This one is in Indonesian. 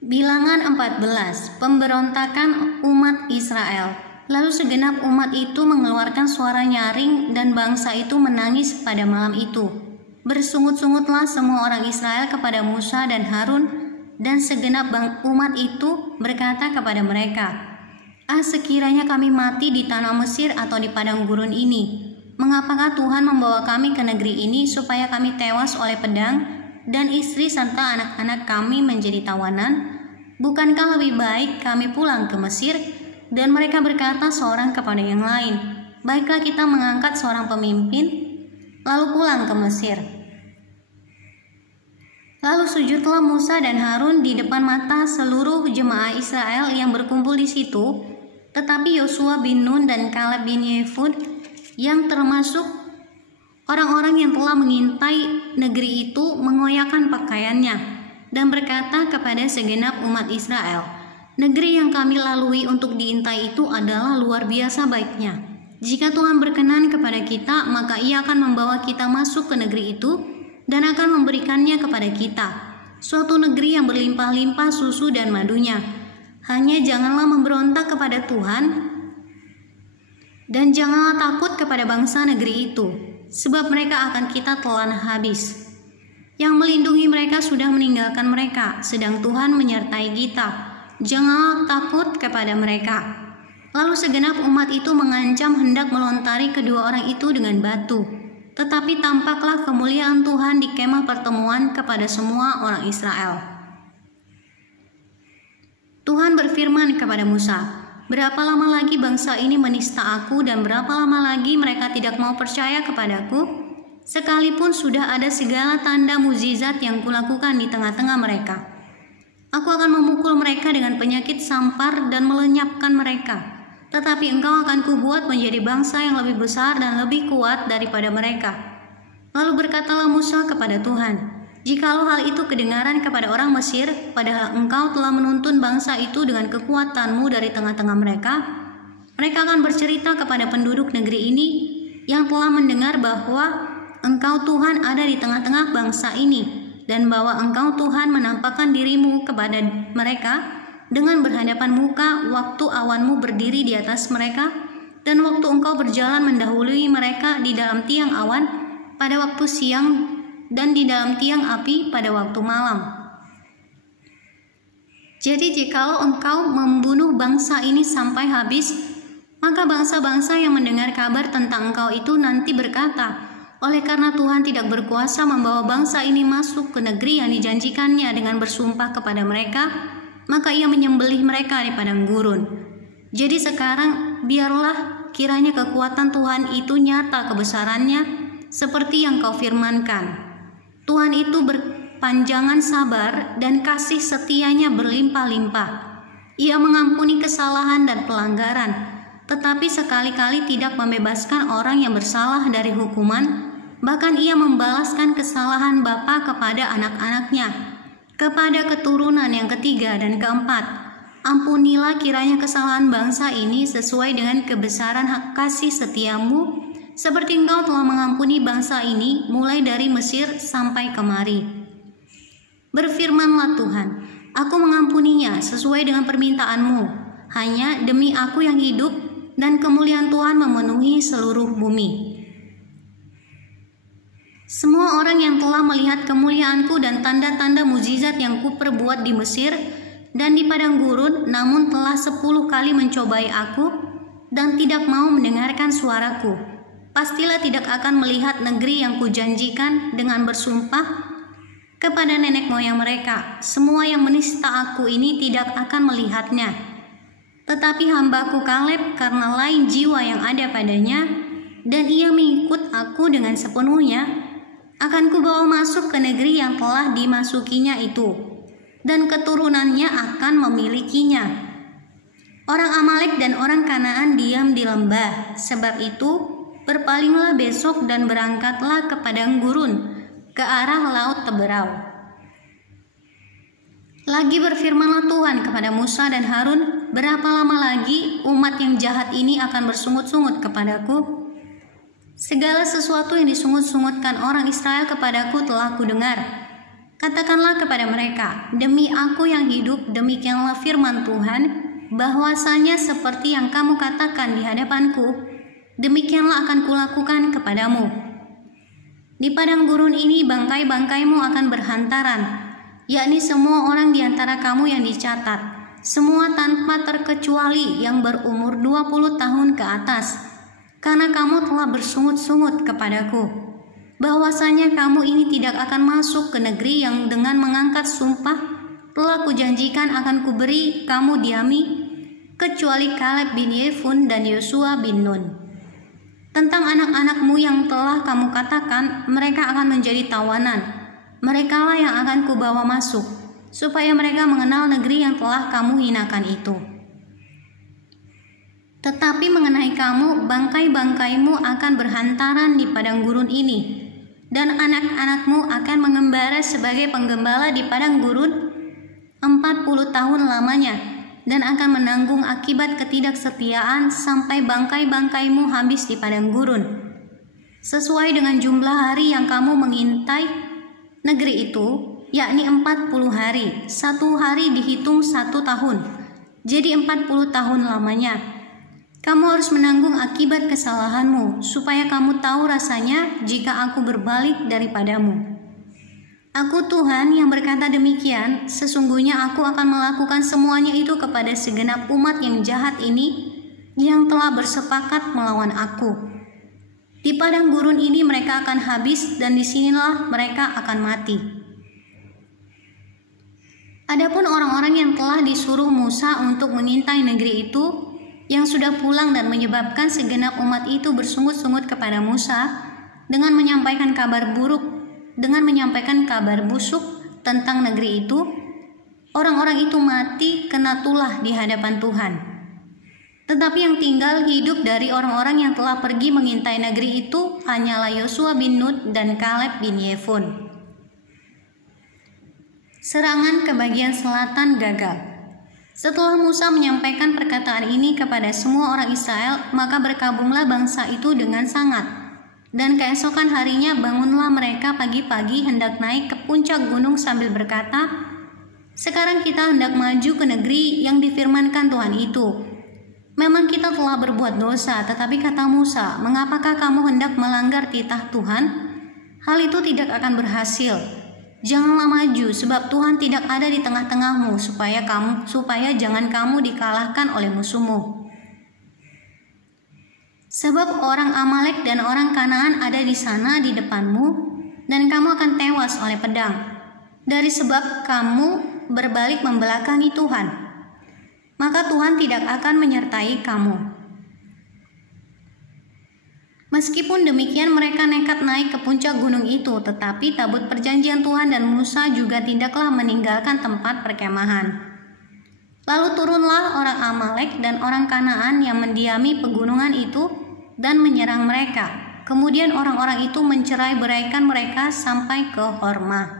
Bilangan 14, pemberontakan umat Israel. Lalu segenap umat itu mengeluarkan suara nyaring dan bangsa itu menangis pada malam itu. Bersungut-sungutlah semua orang Israel kepada Musa dan Harun, dan segenap umat itu berkata kepada mereka, sekiranya kami mati di tanah Mesir atau di padang gurun ini, mengapakah Tuhan membawa kami ke negeri ini supaya kami tewas oleh pedang dan istri serta anak-anak kami menjadi tawanan? Bukankah lebih baik kami pulang ke Mesir? Dan mereka berkata seorang kepada yang lain, baiklah kita mengangkat seorang pemimpin, lalu pulang ke Mesir. Lalu sujudlah Musa dan Harun di depan mata seluruh jemaah Israel yang berkumpul di situ, tetapi Yosua bin Nun dan Kaleb bin Yefune yang termasuk orang-orang yang telah mengintai negeri itu mengoyakkan pakaiannya dan berkata kepada segenap umat Israel, negeri yang kami lalui untuk diintai itu adalah luar biasa baiknya. Jika Tuhan berkenan kepada kita, maka Ia akan membawa kita masuk ke negeri itu dan akan memberikannya kepada kita, suatu negeri yang berlimpah-limpah susu dan madunya. Hanya janganlah memberontak kepada Tuhan dan janganlah takut kepada bangsa negeri itu, sebab mereka akan kita telan habis. Yang melindungi mereka sudah meninggalkan mereka, sedang Tuhan menyertai kita. Janganlah takut kepada mereka. Lalu segenap umat itu mengancam hendak melontari kedua orang itu dengan batu. Tetapi tampaklah kemuliaan Tuhan di kemah pertemuan kepada semua orang Israel. Tuhan berfirman kepada Musa, berapa lama lagi bangsa ini menista aku dan berapa lama lagi mereka tidak mau percaya kepadaku? Sekalipun sudah ada segala tanda mukjizat yang kulakukan di tengah-tengah mereka. Aku akan memukul mereka dengan penyakit sampar dan melenyapkan mereka. Tetapi engkau akan kubuat menjadi bangsa yang lebih besar dan lebih kuat daripada mereka. Lalu berkatalah Musa kepada Tuhan, jikalau hal itu kedengaran kepada orang Mesir, padahal engkau telah menuntun bangsa itu dengan kekuatanmu dari tengah-tengah mereka, mereka akan bercerita kepada penduduk negeri ini yang telah mendengar bahwa engkau Tuhan ada di tengah-tengah bangsa ini, dan bahwa engkau Tuhan menampakkan dirimu kepada mereka dengan berhadapan muka waktu awanmu berdiri di atas mereka, dan waktu engkau berjalan mendahului mereka di dalam tiang awan pada waktu siang dan di dalam tiang api pada waktu malam. Jadi jikalau engkau membunuh bangsa ini sampai habis, maka bangsa-bangsa yang mendengar kabar tentang engkau itu nanti berkata, oleh karena Tuhan tidak berkuasa membawa bangsa ini masuk ke negeri yang dijanjikannya dengan bersumpah kepada mereka, maka Ia menyembelih mereka di padang gurun. Jadi sekarang biarlah kiranya kekuatan Tuhan itu nyata kebesarannya seperti yang kau firmankan. Tuhan itu berpanjangan sabar dan kasih setianya berlimpah-limpah. Ia mengampuni kesalahan dan pelanggaran, tetapi sekali-kali tidak membebaskan orang yang bersalah dari hukuman, bahkan Ia membalaskan kesalahan bapa kepada anak-anaknya, kepada keturunan yang ketiga dan keempat. Ampunilah kiranya kesalahan bangsa ini sesuai dengan kebesaran hak kasih setiamu, seperti engkau telah mengampuni bangsa ini mulai dari Mesir sampai kemari. Berfirmanlah Tuhan, aku mengampuninya sesuai dengan permintaanmu, hanya demi aku yang hidup, dan kemuliaan Tuhan memenuhi seluruh bumi. Semua orang yang telah melihat kemuliaanku dan tanda-tanda mukjizat yang kuperbuat di Mesir dan di padang gurun, namun telah 10 kali mencobai aku dan tidak mau mendengarkan suaraku, pastilah tidak akan melihat negeri yang kujanjikan dengan bersumpah kepada nenek moyang mereka. Semua yang menista aku ini tidak akan melihatnya. Tetapi hambaku Kaleb, karena lain jiwa yang ada padanya, dan ia mengikut aku dengan sepenuhnya, akan kubawa masuk ke negeri yang telah dimasukinya itu, dan keturunannya akan memilikinya. Orang Amalek dan orang Kanaan diam di lembah, sebab itu berpalinglah besok dan berangkatlah ke padang gurun, ke arah laut Teberau. Lagi berfirmanlah Tuhan kepada Musa dan Harun, berapa lama lagi umat yang jahat ini akan bersungut-sungut kepadaku? Segala sesuatu yang disungut-sungutkan orang Israel kepadaku telah kudengar. Katakanlah kepada mereka, demi aku yang hidup, demikianlah firman Tuhan, bahwasanya seperti yang kamu katakan di hadapanku, demikianlah akan kulakukan kepadamu. Di padang gurun ini bangkai-bangkaimu akan berhantaran, yakni semua orang di antara kamu yang dicatat, semua tanpa terkecuali yang berumur 20 tahun ke atas, karena kamu telah bersungut-sungut kepadaku, bahwasanya kamu ini tidak akan masuk ke negeri yang dengan mengangkat sumpah telah kujanjikan akan kuberi kamu diami, kecuali Kaleb bin Yefun dan Yosua bin Nun. Tentang anak-anakmu yang telah kamu katakan, mereka akan menjadi tawanan, merekalah yang akan kubawa masuk, supaya mereka mengenal negeri yang telah kamu hinakan itu. Tetapi mengenai kamu, bangkai-bangkaimu akan berhantaran di padang gurun ini, dan anak-anakmu akan mengembara sebagai penggembala di padang gurun 40 tahun lamanya, dan akan menanggung akibat ketidaksetiaan sampai bangkai-bangkaimu habis di padang gurun, sesuai dengan jumlah hari yang kamu mengintai negeri itu, yakni 40 hari, satu hari dihitung 1 tahun, jadi 40 tahun lamanya. Kamu harus menanggung akibat kesalahanmu, supaya kamu tahu rasanya jika aku berbalik daripadamu. Aku Tuhan yang berkata demikian, sesungguhnya aku akan melakukan semuanya itu kepada segenap umat yang jahat ini, yang telah bersepakat melawan aku. Di padang gurun ini mereka akan habis, dan disinilah mereka akan mati. Adapun orang-orang yang telah disuruh Musa untuk mengintai negeri itu, yang sudah pulang dan menyebabkan segenap umat itu bersungut-sungut kepada Musa dengan menyampaikan kabar busuk tentang negeri itu, orang-orang itu mati kena tulah di hadapan Tuhan. Tetapi yang tinggal hidup dari orang-orang yang telah pergi mengintai negeri itu hanyalah Yosua bin Nun dan Kaleb bin Yefun. Serangan ke bagian selatan gagal. Setelah Musa menyampaikan perkataan ini kepada semua orang Israel, maka berkabunglah bangsa itu dengan sangat. Dan keesokan harinya bangunlah mereka pagi-pagi hendak naik ke puncak gunung sambil berkata, sekarang kita hendak maju ke negeri yang difirmankan Tuhan itu. Memang kita telah berbuat dosa, tetapi kata Musa, mengapakah kamu hendak melanggar titah Tuhan? Hal itu tidak akan berhasil. Janganlah maju, sebab Tuhan tidak ada di tengah-tengahmu, supaya jangan kamu dikalahkan oleh musuhmu. Sebab orang Amalek dan orang Kanaan ada di sana di depanmu, dan kamu akan tewas oleh pedang, dari sebab kamu berbalik membelakangi Tuhan. Maka Tuhan tidak akan menyertai kamu. Meskipun demikian mereka nekat naik ke puncak gunung itu, tetapi tabut perjanjian Tuhan dan Musa juga tidaklah meninggalkan tempat perkemahan. Lalu turunlah orang Amalek dan orang Kanaan yang mendiami pegunungan itu dan menyerang mereka. Kemudian orang-orang itu mencerai-beraikan mereka sampai ke Horma.